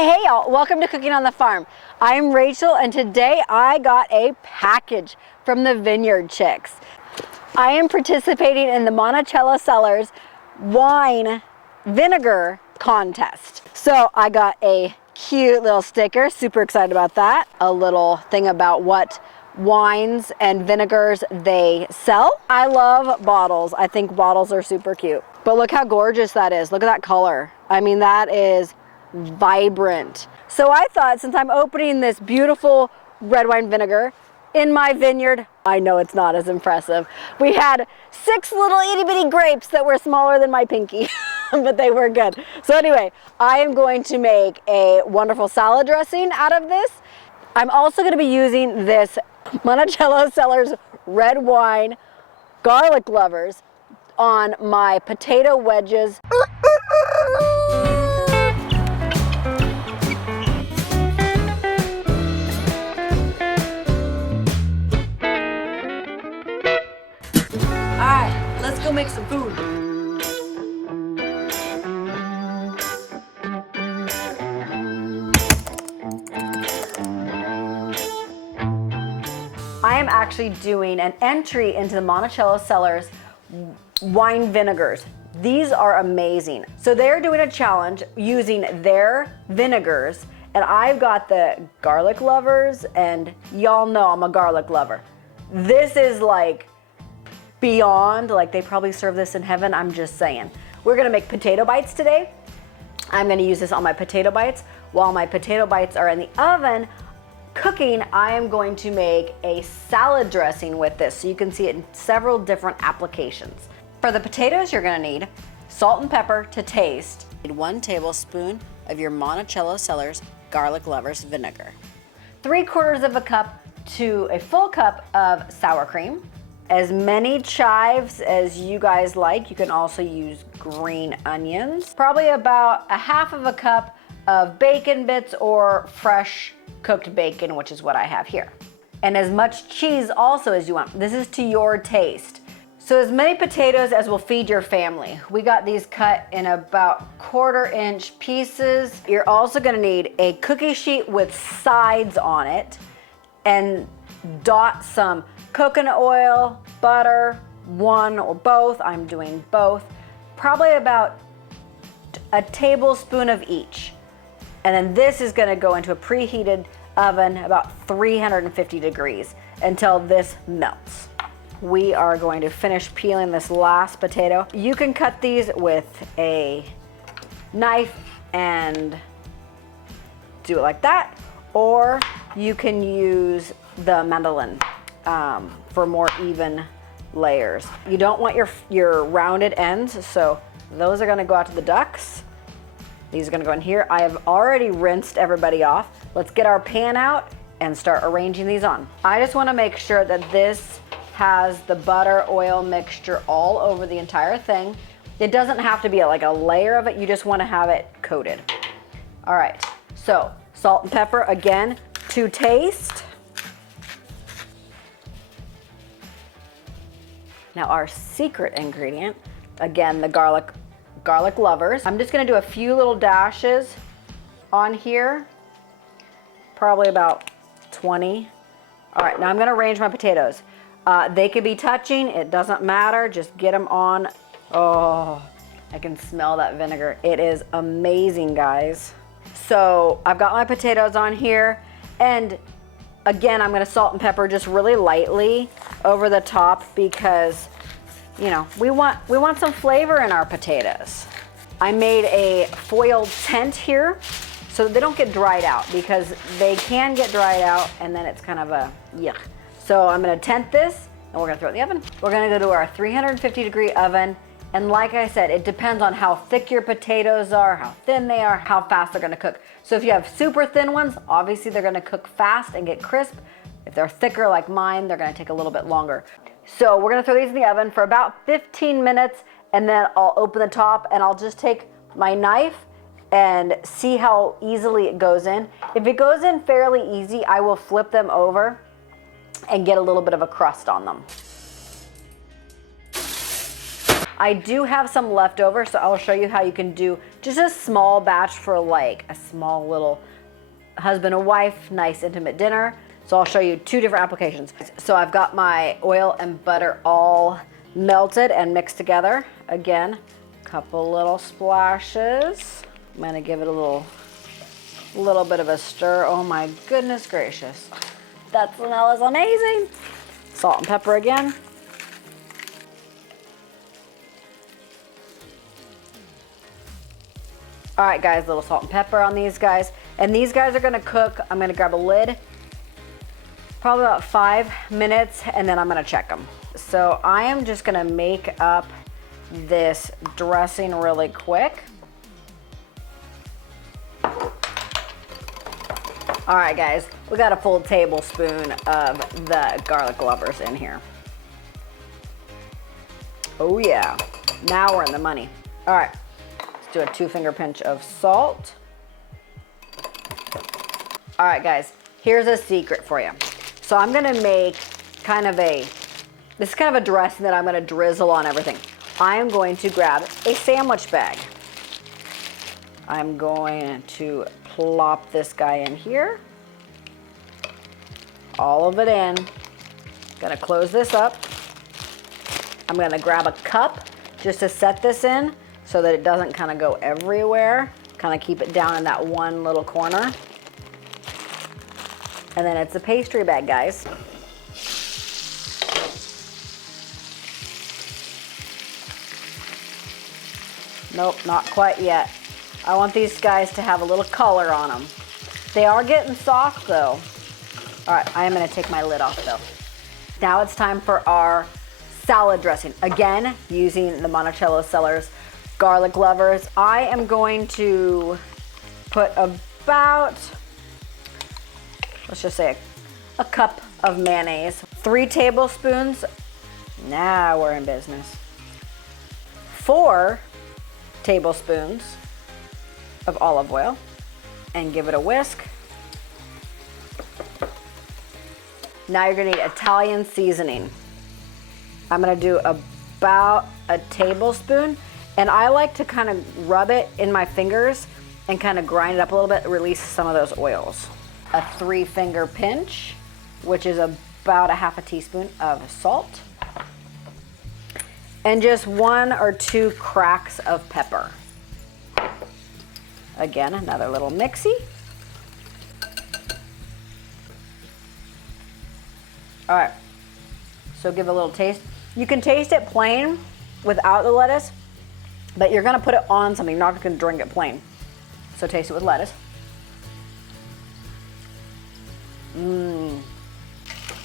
Hey y'all, welcome to Cooking on the Farm. I'm Rachel and today I got a package from the Vineyard chicks. I am participating in the Monaciello Cellars wine vinegar contest. So I got a cute little sticker, super excited about that. A little thing about what wines and vinegars they sell. I love bottles. I think bottles are super cute. But look how gorgeous that is. Look at that color. I mean, that is vibrant. So I thought, since I'm opening this beautiful red wine vinegar in my vineyard, I know it's not as impressive. We had 6 little itty bitty grapes that were smaller than my pinky, but they were good. So anyway, I am going to make a wonderful salad dressing out of this. I'm also going to be using this Monaciello Cellars red wine garlic lovers on my potato wedges. Alright, let's go make some food. I am actually doing an entry into the Monaciello Cellars wine vinegars. These are amazing. So they're doing a challenge using their vinegars, and I've got the garlic lovers, and y'all know I'm a garlic lover. This is like beyond, like they probably serve this in heaven, I'm just saying. We're gonna make potato bites today. I'm gonna use this on my potato bites. While my potato bites are in the oven cooking, I am going to make a salad dressing with this, so you can see it in several different applications. For the potatoes, you're gonna need salt and pepper to taste, 1 tablespoon of your Monaciello Cellars garlic lovers vinegar, 3/4 of a cup to a full cup of sour cream, as many chives as you guys like. You can also use green onions, probably about 1/2 of a cup of bacon bits or fresh cooked bacon, which is what I have here. And as much cheese also as you want. This is to your taste. So as many potatoes as will feed your family. We got these cut in about 1/4 inch pieces. You're also gonna need a cookie sheet with sides on it, and dot some coconut oil, butter, one or both. I'm doing both. Probably about a tablespoon of each. And then this is gonna go into a preheated oven about 350 degrees until this melts. We are going to finish peeling this last potato. You can cut these with a knife and do it like that, or you can use the mandolin for more even layers. You don't want your rounded ends, so those are gonna go out to the ducks. These are gonna go in here. I have already rinsed everybody off. Let's get our pan out and start arranging these on. I just wanna make sure that this has the butter oil mixture all over the entire thing. It doesn't have to be like a layer of it, you just wanna have it coated. All right, so salt and pepper, again, to taste. Now our secret ingredient, again, the garlic lovers. I'm just gonna do a few little dashes on here, probably about 20. All right, now I'm gonna arrange my potatoes. They could be touching, it doesn't matter, just get them on. Oh, I can smell that vinegar. It is amazing, guys. So I've got my potatoes on here, and again, I'm gonna salt and pepper just really lightly over the top because, you know, we want some flavor in our potatoes. I made a foil tent here so they don't get dried out, because they can get dried out and then it's kind of a yuck. So I'm gonna tent this and we're gonna throw it in the oven. We're gonna go to our 350 degree oven. And like I said, it depends on how thick your potatoes are, how thin they are, how fast they're gonna cook. So if you have super thin ones, obviously they're gonna cook fast and get crisp. If they're thicker like mine, they're gonna take a little bit longer. So we're gonna throw these in the oven for about 15 minutes, and then I'll open the top and I'll just take my knife and see how easily it goes in. If it goes in fairly easy, I will flip them over and get a little bit of a crust on them. I do have some left over, so I'll show you how you can do just a small batch for like a small little husband and wife, nice intimate dinner. So I'll show you 2 different applications. So I've got my oil and butter all melted and mixed together. Again, a couple little splashes. I'm gonna give it a little bit of a stir. Oh my goodness gracious. That smell is amazing. Salt and pepper again. All right guys, little salt and pepper on these guys. And these guys are gonna cook. I'm gonna grab a lid, probably about 5 minutes, and then I'm gonna check them. So I am just gonna make up this dressing really quick. All right guys, we got a full tablespoon of the garlic lovers in here. Oh yeah, now we're in the money. All right, let's do a 2-finger pinch of salt. All right guys, here's a secret for you. So I'm gonna make this is kind of a dressing that I'm gonna drizzle on everything. I am going to grab a sandwich bag. I'm going to plop this guy in here. All of it in. Gonna close this up. I'm gonna grab a cup just to set this in so that it doesn't kind of go everywhere. Kind of keep it down in that one little corner. And then it's a pastry bag, guys. Nope, not quite yet. I want these guys to have a little color on them. They are getting soft though. All right, I am gonna take my lid off though. Now it's time for our salad dressing. Again, using the Monaciello Cellars garlic lovers. I am going to put about, let's just say a cup of mayonnaise, 3 tablespoons. Now we're in business. 4 tablespoons of olive oil, and give it a whisk. Now you're gonna need Italian seasoning. I'm gonna do about a tablespoon, and I like to kind of rub it in my fingers and kind of grind it up a little bit, release some of those oils. A 3-finger pinch, which is about a half a teaspoon of salt. And just 1 or 2 cracks of pepper. Again, another little mixy. All right, so give it a little taste. You can taste it plain without the lettuce, but you're gonna put it on something. You're not gonna drink it plain. So taste it with lettuce. All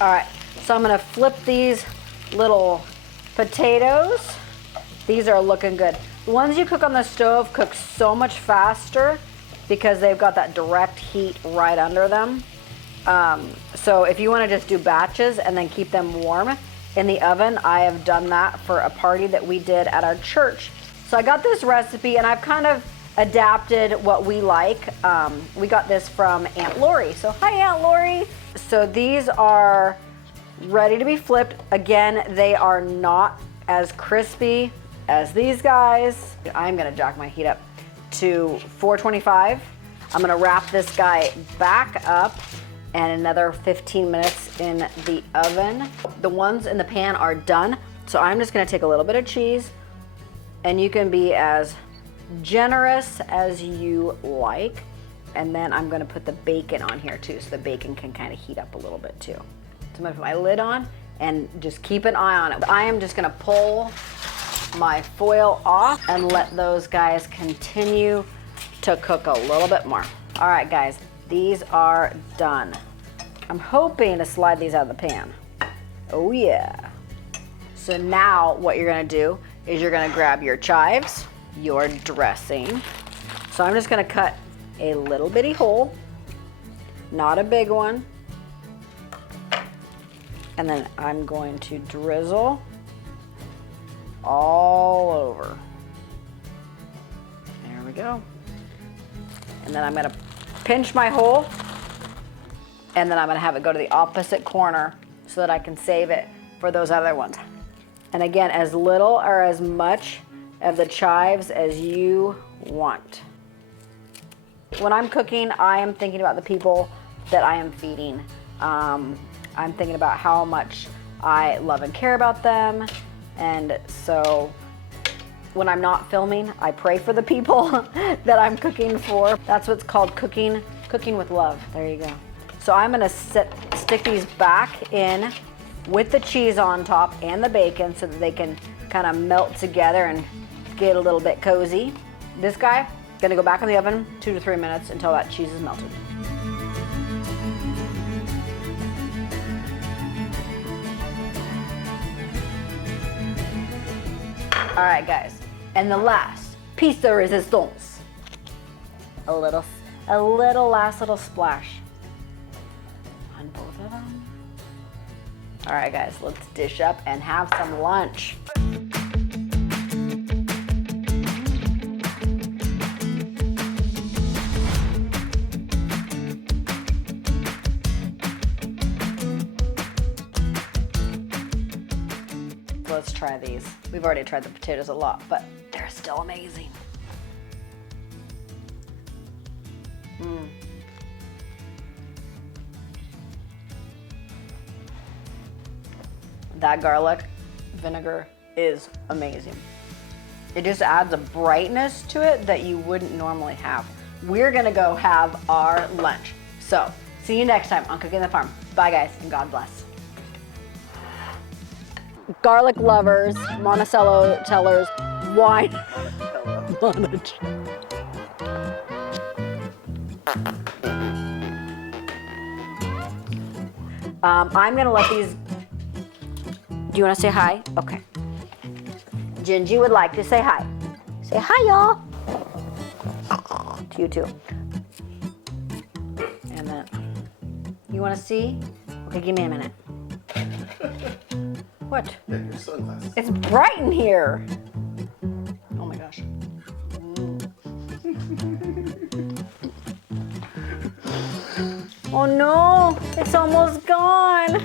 right, so I'm gonna flip these little potatoes. These are looking good. The ones you cook on the stove cook so much faster because they've got that direct heat right under them. So if you want to just do batches and then keep them warm in the oven, I have done that for a party that we did at our church. So I got this recipe and I've kind of adapted what we like. We got this from Aunt Lori. So hi, Aunt Lori. So these are ready to be flipped. Again, they are not as crispy as these guys. I'm gonna jack my heat up to 425. I'm gonna wrap this guy back up and another 15 minutes in the oven. The ones in the pan are done. So I'm just gonna take a little bit of cheese, and you can be as generous as you like. And then I'm gonna put the bacon on here too, so the bacon can kind of heat up a little bit too. So I'm gonna put my lid on and just keep an eye on it. I am just gonna pull my foil off and let those guys continue to cook a little bit more. All right guys, these are done. I'm hoping to slide these out of the pan. Oh yeah. So now what you're gonna do is you're gonna grab your chives, your dressing. So I'm just gonna cut a little bitty hole, not a big one. And then I'm going to drizzle all over. There we go. And then I'm gonna pinch my hole, and then I'm gonna have it go to the opposite corner so that I can save it for those other ones. And again, as little or as much of the chives as you want. When I'm cooking, I am thinking about the people that I am feeding. I'm thinking about how much I love and care about them. And so when I'm not filming, I pray for the people that I'm cooking for. That's what's called cooking with love. There you go. So I'm gonna stick these back in with the cheese on top and the bacon so that they can kind of melt together and get a little bit cozy. This guy, gonna go back in the oven 2 to 3 minutes until that cheese is melted. All right, guys, and the last piece de resistance. A little last little splash on both of them. All right, guys, let's dish up and have some lunch. Let's try these. We've already tried the potatoes a lot, but they're still amazing. That garlic vinegar is amazing. It just adds a brightness to it that you wouldn't normally have. We're gonna go have our lunch. So, see you next time on Cooking the Farm. Bye guys, and God bless. Garlic lovers, Monaciello Cellars wine. I'm gonna let these. Do you want to say hi? Okay. Gingy would like to say hi. Say hi, y'all. To you too. And then, you want to see? Okay, give me a minute. What? Yeah, your sunglasses. It's bright in here. Oh my gosh. Oh no, it's almost gone.